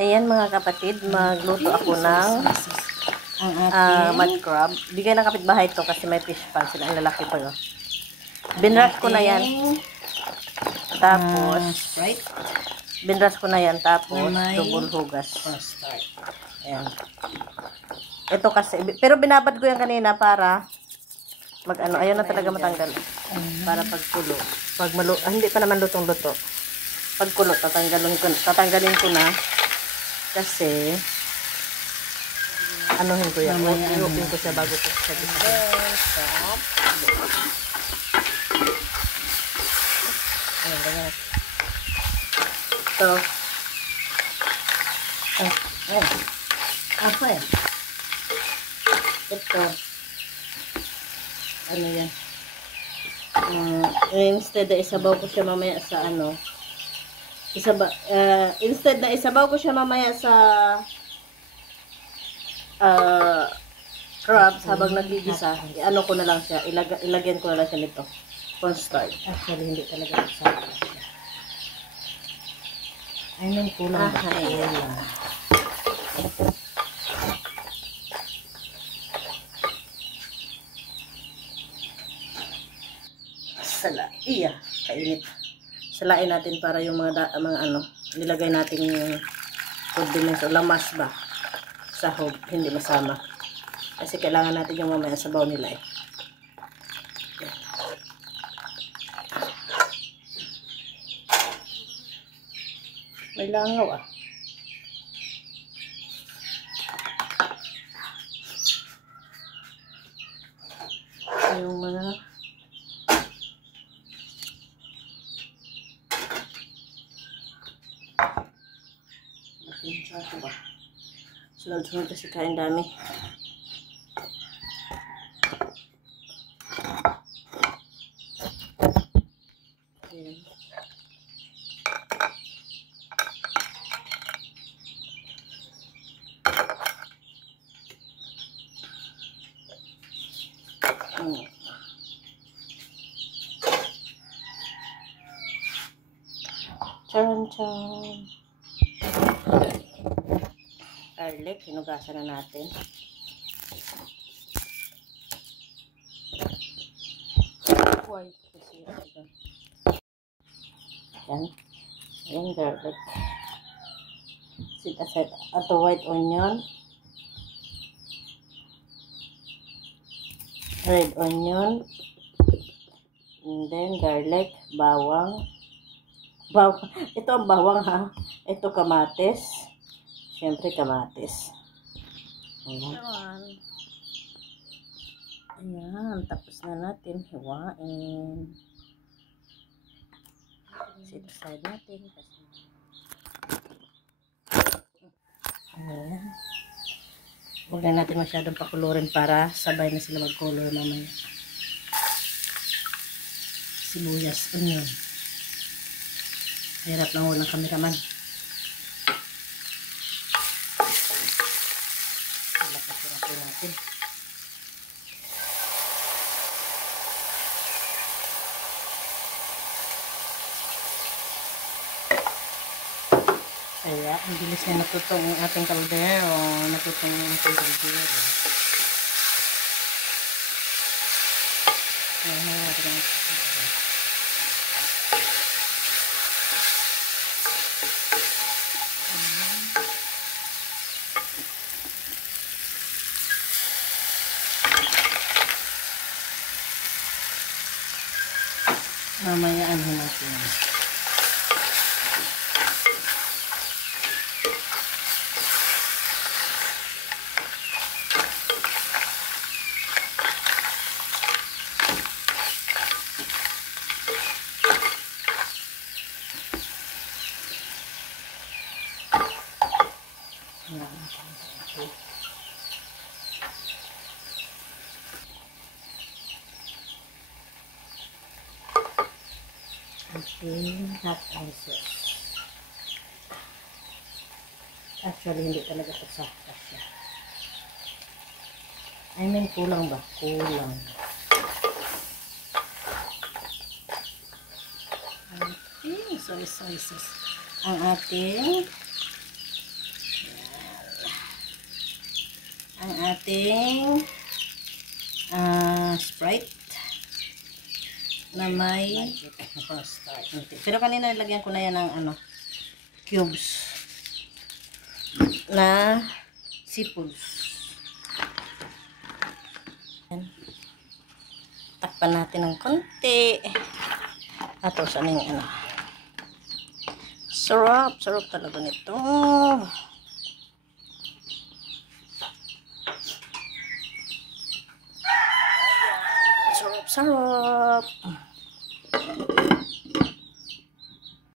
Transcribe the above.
Ayan mga kapatid, magluto ako ng mud crab. Bigay ng kapitbahay to kasi may fish pan sila. Ang lalaki pa yun. Binras ko na yan. Tapos, binras ko na yan. Tapos, double hugas. Ayan. Ito kasi, pero binabad ko yan kanina para mag-ano. Ayaw na talaga matanggal. Para pagkulo. Hindi pa naman lutong-luto. Pagkulo, tatanggalin ko na. Kasi, anuhin ko yan. I-open ko siya bago ko siya gisa. Ayan, ganyan. Ito. Apa yan? Ito. Ano yan? Instead na isabaw ko siya mamaya sa ano. Instead na isabaw ko siya mamaya sa crabs habang nagigisa, ano ko na lang siya, ilagyan ko na lang siya nito. Cornstarch. Actually, hindi talaga masarap siya. Ayun ko lang. Iya, kainit. Salain natin para yung mga ano, nilagay natin yung condiments o lamas ba, sahog, hindi masama. Kasi kailangan natin yung mamaya sabaw nila eh. May langaw ah. Yung mga sunod-sunod kasi kain dami. Ayan. Charan-chan. Garlic, hinugasan na natin. Yan. Yan, garlic. Sit aside. Ato white onion. Red onion. And then garlic, bawang. Ito ang bawang ha. Ito kamatis. Siyempre kamatis. Ayan. Ayan. Tapos na natin hiwain. Sit aside natin. Ayan. Huwag na natin masyadong pakulurin para sabay na sila mag-color mamaya. Sibuyas, onion. Hirap lang walang kameraman. Lakas natin. Kaya, ang bilis na natutong ang ating kaldero. Natutong ang ating kaldero. Mamaya ano natin. Hot sauce. Actually, hindi talaga ito sakta siya. I mean, kulang ba? Kulang. Okay, soy sauces. Ang ating ang ating Sprite na may pero kanina nilagyan ko na yan ng ano, cubes na seafoods. Yan. Takpan natin ng konti. Tapos ano yung ano. Sarap talaga nito. Sarap.